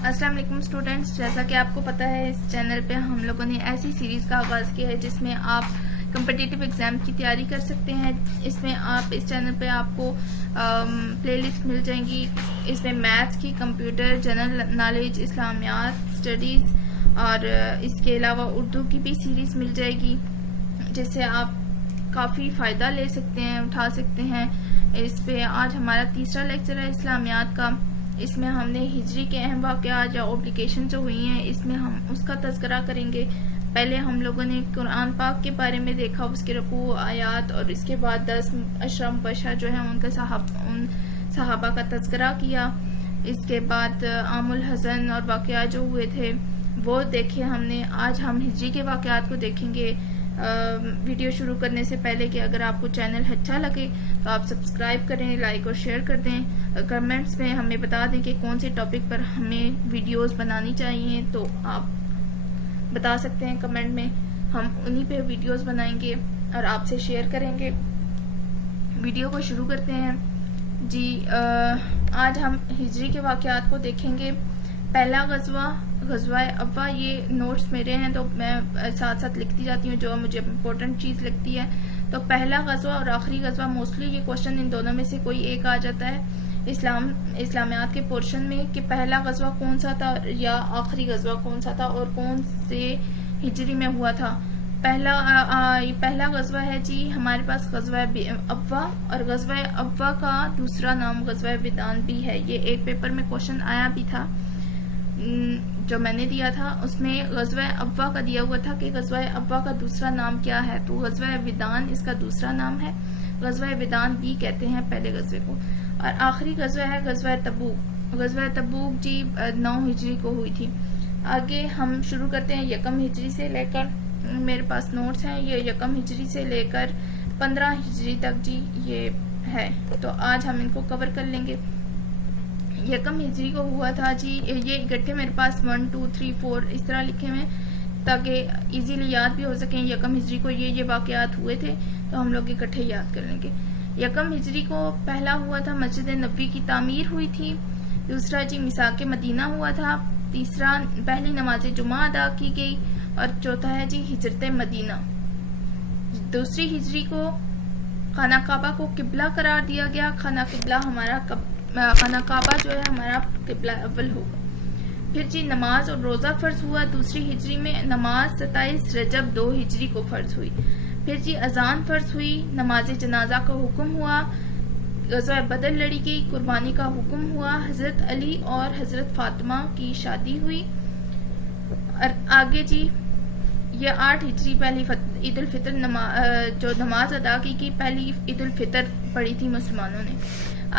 السلام علیکم اسٹوڈینٹس، جیسا کہ آپ کو پتہ ہے اس چینل پہ ہم لوگوں نے ایسی سیریز کا آغاز کیا ہے جس میں آپ کمپٹیٹیو ایگزام کی تیاری کر سکتے ہیں۔ اس میں اس چینل پہ آپ کو پلے لسٹ مل جائیں گی۔ اس میں میتھس کی، کمپیوٹر، جنرل نالج، اسلامیات، اسٹڈیز اور اس کے علاوہ اردو کی بھی سیریز مل جائے گی جس سے آپ کافی فائدہ لے سکتے ہیں، اٹھا سکتے ہیں۔ اس پہ آج ہمارا تیسرا لیکچر ہے اسلامیات کا۔ اس میں ہم نے ہجری کے اہم واقعات یا اوبلیگیشن جو ہوئی ہیں اس میں ہم اس کا تذکرہ کریں گے۔ پہلے ہم لوگوں نے قرآن پاک کے بارے میں دیکھا، اس کے رکوع، آیات، اور اس کے بعد 10 اشرا مبشرہ جو ہیں ان صحابہ کا تذکرہ کیا۔ اس کے بعد عام الحزن اور واقعات جو ہوئے تھے وہ دیکھے ہم نے۔ آج ہم ہجری کے واقعات کو دیکھیں گے۔ ویڈیو شروع کرنے سے پہلے کہ اگر آپ کو چینل اچھا لگے تو آپ سبسکرائب کریں، لائک اور شیئر کر دیں۔ کمنٹس میں ہمیں بتا دیں کہ کون سے ٹاپک پر ہمیں ویڈیوز بنانی چاہیے، تو آپ بتا سکتے ہیں کمنٹ میں، ہم انہی پہ ویڈیوز بنائیں گے اور آپ سے شیئر کریں گے۔ ویڈیو کو شروع کرتے ہیں جی۔ آج ہم ہجری کے واقعات کو دیکھیں گے۔ پہلا غزوہ ابوا، یہ نوٹس میرے ہیں تو میں ساتھ ساتھ لکھتی جاتی ہوں جو مجھے امپورٹنٹ چیز لگتی ہے۔ تو پہلا غزوہ اور آخری غزوہ، موسٹلی یہ کوشچن ان دونوں میں سے کوئی ایک آ جاتا ہے اسلامیات کے پورشن میں کہ پہلا غزوہ کون سا تھا یا آخری غزوہ کون سا تھا اور کون سے ہجری میں ہوا تھا۔ پہلا غزوہ ہے جی ہمارے پاس غزوہ ابوا، اور غزوہ ابوا کا دوسرا نام غزوہ ودان بھی ہے۔ یہ ایک پیپر میں کوشچن آیا بھی تھا جو میں نے دیا تھا، اس میں غزوہ ابوا کا دیا ہوا تھا کہ غزوہ ابوا کا دوسرا نام کیا ہے، تو غزوہ ودان اس کا دوسرا نام ہے۔ غزوہ ودان بھی کہتے ہیں پہلے غزوے کو۔ اور آخری غزوہ ہے غزوہ تبوک۔ غزوہ تبوک جی 9 ہجری کو ہوئی تھی۔ آگے ہم شروع کرتے ہیں 1 ہجری سے لے کر، میرے پاس نوٹس ہیں، یہ 1 ہجری سے لے کر 15 ہجری تک جی یہ ہے، تو آج ہم ان کو کور کر لیں گے۔ 1 ہجری کو ہوا تھا جی، یہ اکٹھے میرے پاس 1 2 3 4 اس طرح لکھے ہوئے تاکہ ایزیلی یاد بھی ہو سکیں۔ 1 ہجری کو یہ واقعات ہوئے تھے تو ہم لوگ اکٹھے یاد کر لیں گے۔ 1 ہجری کو پہلا ہوا تھا مسجد نبوی کی تعمیر ہوئی تھی۔ دوسرا جی میثاق مدینہ ہوا تھا۔ تیسرا پہلی نماز جمعہ ادا کی گئی، اور چوتھا ہے جی ہجرت مدینہ۔ دوسری ہجری کو خانہ کعبہ کو قبلہ قرار دیا گیا۔ خانہ کعبہ جو ہے ہمارا قبلہ اول ہوگا۔ پھر جی نماز اور روزہ فرض ہوا دوسری ہجری میں۔ نماز 27 رجب 2 ہجری کو فرض ہوئی۔ پھر جی اذان فرض ہوئی، نماز جنازہ کا حکم ہوا، غزوہ بدر لڑی گئی، قربانی کا حکم ہوا، حضرت علی اور حضرت فاطمہ کی شادی ہوئی۔ اور آگے جی یہ 8 ہجری پہلی عید الفطر جو نماز ادا کی گئی، پہلی عید الفطر پڑھی تھی مسلمانوں نے۔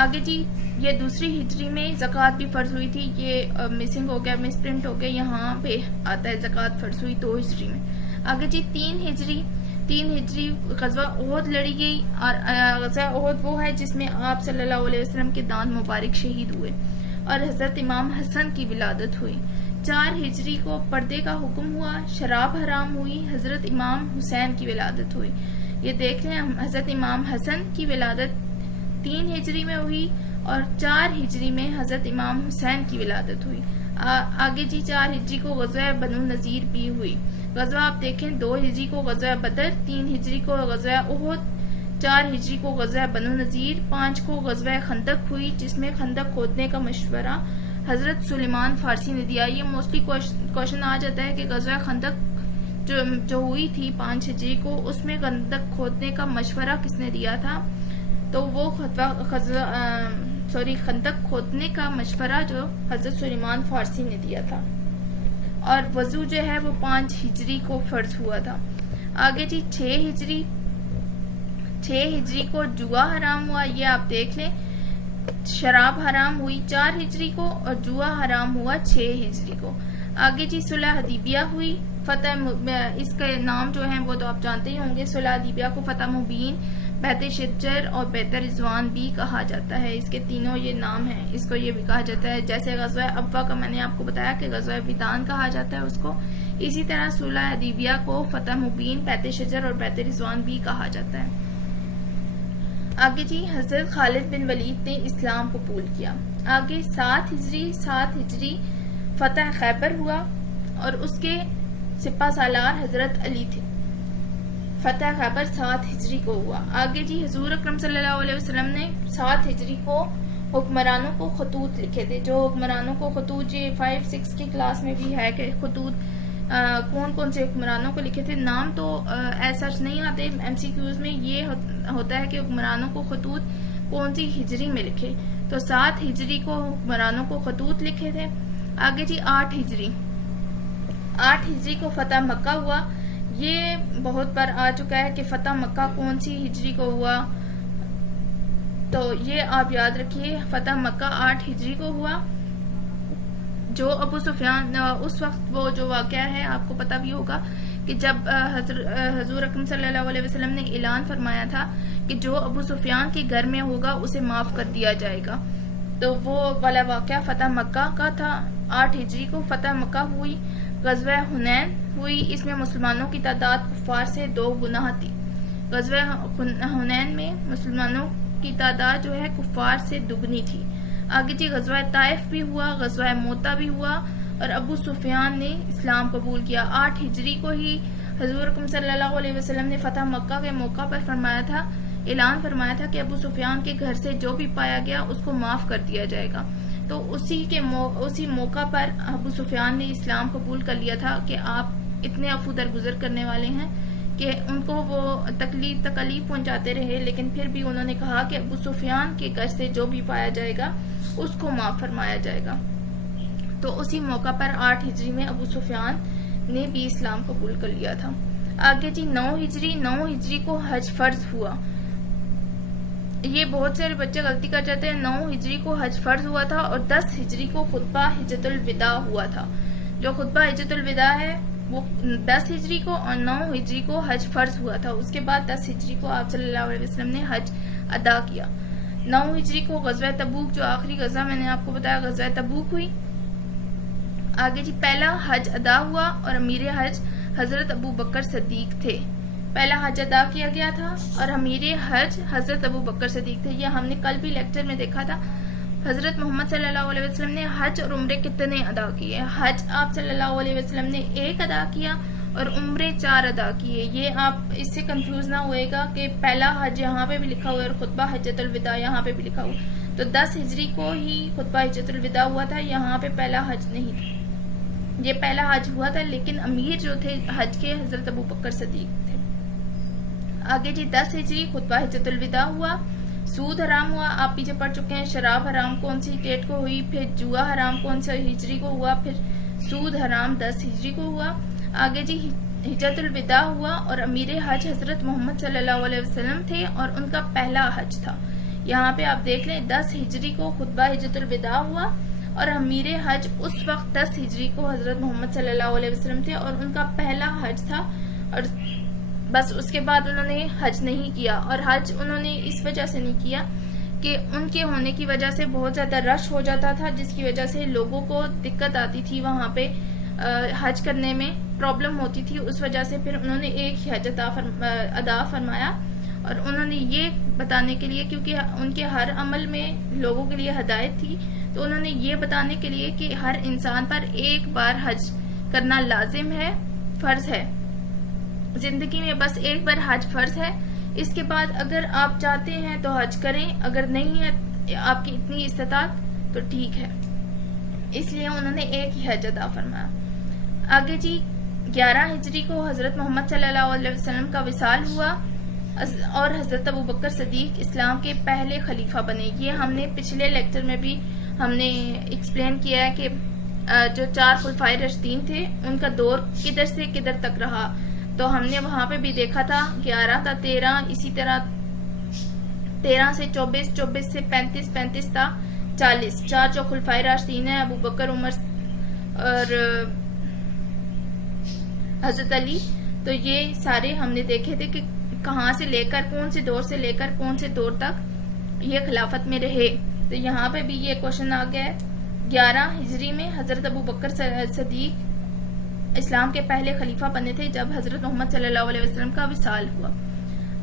آگے جی یہ دوسری ہجری میں زکوٰۃ بھی فرض ہوئی تھی، یہ مسنگ ہو گیا، مس پرنٹ ہو گیا، یہاں پہ آتا ہے زکوٰۃ فرض ہوئی 2 ہجری میں۔ آگے جی 3 ہجری غزوہ احد لڑی گئی، اور غزوہ احد وہ ہے جس میں آپ صلی اللہ علیہ وسلم کے دانت مبارک شہید ہوئے اور حضرت امام حسن کی ولادت ہوئی۔ 4 ہجری کو پردے کا حکم ہوا، شراب حرام ہوئی، حضرت امام حسین کی ولادت ہوئی۔ یہ دیکھ لیں، حضرت امام حسن کی ولادت 3 ہجری میں ہوئی اور 4 ہجری میں حضرت امام حسین کی ولادت ہوئی۔ آگے جی 4 ہجری کو غزوہ بنو نذیر بھی ہوئی۔ غزوہ آپ دیکھیں 2 ہجری کو غزوہ بدر، 3 ہجری کو غزوہ احد، 4 ہجری کو غزوہ بنو نذیر، 5 کو غزوہ خندق ہوئی جس میں خندق کھودنے کا مشورہ حضرت سلیمان فارسی نے دیا۔ یہ موسٹلی کوشچن آ جاتا ہے کہ غزوہ خندق جو ہوئی تھی 5 ہجری کو، اس میں خندق کھودنے کا مشورہ کس نے دیا تھا، تو وہ خندق کھودنے کا مشورہ جو حضرت سلیمان فارسی نے دیا تھا۔ اور وضو جو ہے وہ 5 ہجری کو فرض ہوا تھا۔ آگے جی 6 ہجری کو جوا حرام ہوا، یہ آپ دیکھ لیں، شراب حرام ہوئی 4 ہجری کو اور جوا حرام ہوا 6 ہجری کو۔ آگے جی صلح حدیبیہ ہوئی، اس کے نام جو ہیں وہ تو آپ جانتے ہی ہوں گے۔ صلح حدیبیہ کو فتح مبین، بیت شجر اور بیت رضوان بھی کہا جاتا ہے، اس کے تینوں یہ نام ہیں، اس کو یہ بھی کہا جاتا ہے۔ جیسے غزوہ ابوا کا میں نے آپ کو بتایا کہ غزوہ ودان کہا جاتا ہے اس کو، اسی طرح صلح حدیبیہ کو فتح مبین، بیت شجر اور بیت رضوان بھی کہا جاتا ہے۔ آگے جی حضرت خالد بن ولید نے اسلام قبول کیا۔ آگے 7 ہجری فتح خیبر ہوا اور اس کے سپہ سالار حضرت علی تھے. فتح خیبر 7 ہجری کو ہوا. آگے جی حضور اکرم صلی اللہ علیہ وسلم نے 7 ہجری کو حکمرانوں کو خطوط لکھے تھے. جو حکمرانوں کو خطوط یہ 5-6 کی کلاس میں بھی ہے کہ خطوط کون کون سے حکمرانوں کو لکھے تھے. نام تو ایسا نہیں آتے MCQs میں. یہ ہوتا ہے کہ حکمرانوں کو خطوط کون سی ہجری میں لکھے. تو 7 ہجری کو حکمرانوں کو خطوط لکھے تھے. آگے جی 8 ہجری. 8 ہجری کو فتح مکہ ہوا. یہ بہت بار آ چکا ہے کہ فتح مکہ کون سی ہجری کو ہوا, تو یہ آپ یاد رکھیے. فتح مکہ 8 ہجری کو ہوا. جو ابو سفیان اس وقت وہ جو واقعہ ہے آپ کو پتہ بھی ہوگا کہ جب حضور اکرم صلی اللہ علیہ وسلم نے اعلان فرمایا تھا کہ جو ابو سفیان کے گھر میں ہوگا اسے معاف کر دیا جائے گا, تو وہ والا واقعہ فتح مکہ کا تھا. 8 ہجری کو فتح مکہ ہوئی. غزوہ حنین ہوئی. اس میں مسلمانوں کی تعداد کفار سے 2 گنا تھی. غزوہ حنین میں مسلمانوں کی تعداد جو ہے کفار سے دگنی تھی. آگے جی غزوہ طائف بھی ہوا, غزوہ موتا بھی ہوا اور ابو سفیان نے اسلام قبول کیا. 8 ہجری کو ہی حضور اکرم صلی اللہ علیہ وسلم نے فتح مکہ کے موقع پر فرمایا تھا, اعلان فرمایا تھا کہ ابو سفیان کے گھر سے جو بھی پایا گیا اس کو معاف کر دیا جائے گا. تو اسی موقع پر ابو سفیان نے اسلام قبول کر لیا تھا کہ آپ اتنے عفو درگزر کرنے والے ہیں کہ ان کو وہ تکلیف پہنچاتے رہے, لیکن پھر بھی انہوں نے کہا کہ ابو سفیان کے گھر سے جو بھی پایا جائے گا اس کو معاف فرمایا جائے گا. تو اسی موقع پر 8 ہجری میں ابو سفیان نے بھی اسلام قبول کر لیا تھا. آگے جی 9 ہجری. 9 ہجری کو حج فرض ہوا. یہ بہت سارے بچے غلطی کر جاتے ہیں. 9 ہجری کو حج فرض ہوا تھا اور 10 ہجری کو خطبہ حجۃ الوداع ہوا تھا. جو خطبہ حجۃ الوداع ہے وہ 10 ہجری کو اور 9 ہجری کو حج فرض ہوا تھا. اس کے بعد 10 ہجری کو آپ صلی اللہ علیہ وسلم نے حج ادا کیا. 9 ہجری کو غزوہ تبوک, جو آخری غزوہ میں نے آپ کو بتایا غزوہ تبوک ہوئی. آگے جی پہلا حج ادا ہوا اور امیر حج حضرت ابو بکر صدیق تھے. پہلا حج ادا کیا گیا تھا اور امیر حج حضرت ابو بکر صدیق تھے. یہ ہم نے کل بھی لیکچر میں دیکھا تھا. حضرت محمد صلی اللہ علیہ وسلم نے حج اور عمرے کتنے ادا کیے؟ حج آپ صلی اللہ علیہ وسلم نے 1 ادا کیا اور عمرے 4 ادا کیے. یہ آپ اس سے کنفیوز نہ ہوئے گا کہ پہلا حج یہاں پہ بھی لکھا ہوا ہے اور خطبہ حجۃ الوداع یہاں پہ بھی لکھا ہوا. تو 10 ہجری کو ہی خطبہ حجۃ الوداع ہوا تھا, یہاں پہ پہلا حج نہیں تھا. یہ پہلا حج ہوا تھا لیکن امیر جو تھے حج کے حضرت ابو بکر صدیق تھے. آگے جی 10 ہجری خطبہ حجۃ الوداع ہوا. سود حرام ہوا, آپ پیچھے پڑھ چکے ہیں. شراب حرام کون سی ڈیٹ کو ہوئی, پھر جوا حرام کون سی ہجری کو ہوا, پھر سود حرام 10 ہجری کو ہوا. آگے جی حجۃ الوداع ہوا اور امیر حج حضرت محمد صلی اللہ علیہ وسلم تھے اور ان کا پہلا حج تھا. یہاں پہ آپ دیکھ لیں 10 ہجری کو خطبہ حجۃ الوداع ہوا اور امیر حج اس وقت 10 ہجری کو حضرت محمد صلی اللہ علیہ وسلم تھے اور ان کا پہلا حج تھا. اور بس اس کے بعد انہوں نے حج نہیں کیا. اور حج انہوں نے اس وجہ سے نہیں کیا کہ ان کے ہونے کی وجہ سے بہت زیادہ رش ہو جاتا تھا, جس کی وجہ سے لوگوں کو دقت آتی تھی, وہاں پہ حج کرنے میں پرابلم ہوتی تھی. اس وجہ سے پھر انہوں نے ایک ہی حج ادا فرمایا. اور انہوں نے یہ بتانے کے لیے, کیونکہ ان کے ہر عمل میں لوگوں کے لیے ہدایت تھی, تو انہوں نے یہ بتانے کے لیے کہ ہر انسان پر ایک بار حج کرنا لازم ہے, فرض ہے. زندگی میں بس ایک بار حج فرض ہے. اس کے بعد اگر آپ چاہتے ہیں تو حج کریں, اگر نہیں ہے آپ کی اتنی استطاعت تو ٹھیک ہے. اس لیے انہوں نے ایک ہی حج ادا فرمایا. آگے جی 11 ہجری کو حضرت محمد صلی اللہ علیہ وسلم کا وصال ہوا اور حضرت ابو بکر صدیق اسلام کے پہلے خلیفہ بنے. یہ ہم نے پچھلے لیکچر میں بھی ہم نے ایکسپلین کیا ہے کہ جو 4 خلفائے راشدین تھے ان کا دور کدھر سے کدھر تک رہا. تو ہم نے وہاں پہ بھی دیکھا تھا 11 تا 13, اسی طرح 13 سے 24, 24 سے 35, 35 تا 40. 4 جو خلفائے راشدین ہیں ابو بکر, عمر اور حضرت علی, تو یہ سارے ہم نے دیکھے تھے کہ کہاں سے لے کر, کون سے دور سے لے کر کون سے دور تک یہ خلافت میں رہے. تو یہاں پہ بھی یہ کوشچن آ گیا ہے. 11 ہجری میں حضرت ابو بکر صدیق اسلام کے پہلے خلیفہ بنے تھے جب حضرت محمد صلی اللہ علیہ وسلم کا وصال ہوا.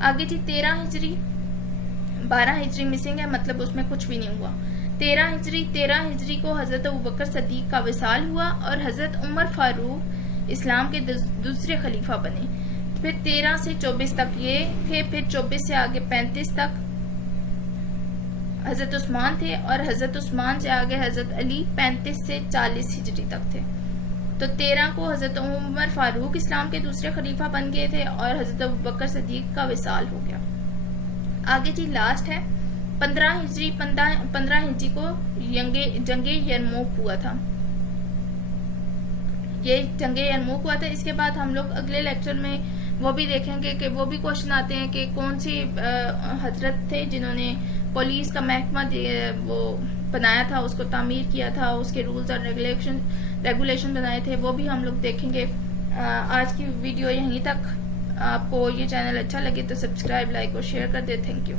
آگے جی 13 ہجری, 12 ہجری مسنگ ہے, مطلب اس میں کچھ بھی نہیں ہوا. 13 ہجری کو حضرت ابوبکر صدیق کا وصال ہوا اور حضرت عمر فاروق اسلام کے دوسرے خلیفہ بنے. پھر 13 سے 24 تک یہ تھے. پھر 24 سے آگے 35 تک حضرت عثمان تھے اور حضرت عثمان سے آگے حضرت علی 35 سے 40 ہجری تک تھے. تو 13 کو حضرت عمر فاروق اسلام کے دوسرے خلیفہ بن گئے تھے اور حضرت ابوبکر صدیق کا وصال ہو گیا. آگے جی لاسٹ ہے 15 ہجری کو جنگ یرموک ہوا تھا. یہ جنگ یرموک ہوا تھا. اس کے بعد ہم لوگ اگلے لیکچر میں وہ بھی دیکھیں گے کہ وہ بھی کوشچن آتے ہیں کہ کون سی حضرت تھے جنہوں نے پولیس کا محکمہ وہ بنایا تھا, اس کو تعمیر کیا تھا, اس کے رولز اور ریگولیشن بنائے تھے, وہ بھی ہم لوگ دیکھیں گے. آج کی ویڈیو یہیں تک. آپ کو یہ چینل اچھا لگے تو سبسکرائب, لائک اور شیئر کر دیں. Thank you.